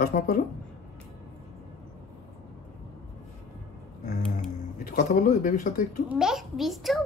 চশমা পরো। একটু কথা বলো বেবির সাথে একটু। বেবি তো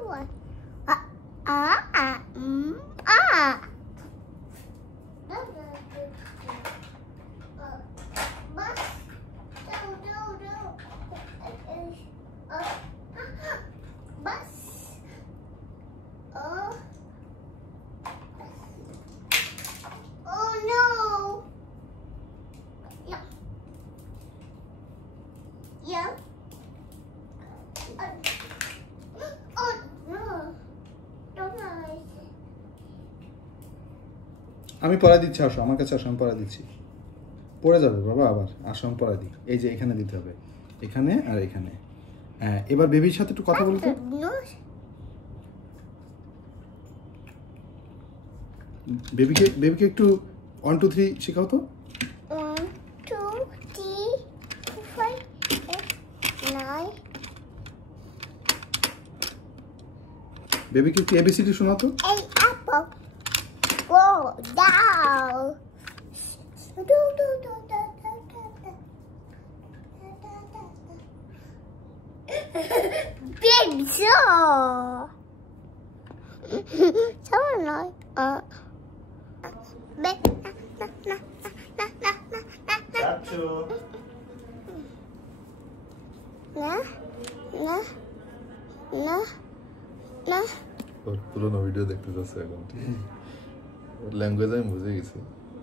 আমি পড়া দিচ্ছি, আসো আমার কাছে আসো, আমি পড়া দিচ্ছি। পড়ে যাবে বাবা, আবার আসো আমি পড়া দিই। এই যে এখানে দিতে হবে, এখানে আর এখানে। হ্যাঁ, এবার বেবির সাথে একটু কথা বলতে। বেবিকে একটু 1 2 3 শেখাও তো। 1 2 3 4 5 9 বেবিকে একটু এবিসিডি শোনাও তো। A apple. Go down. Do do do da da da da. Big saw. Someone like big পুরোনো ভিডিও দেখতে যাচ্ছে এখন, ল্যাঙ্গুয়েজ আমি বুঝে গেছি।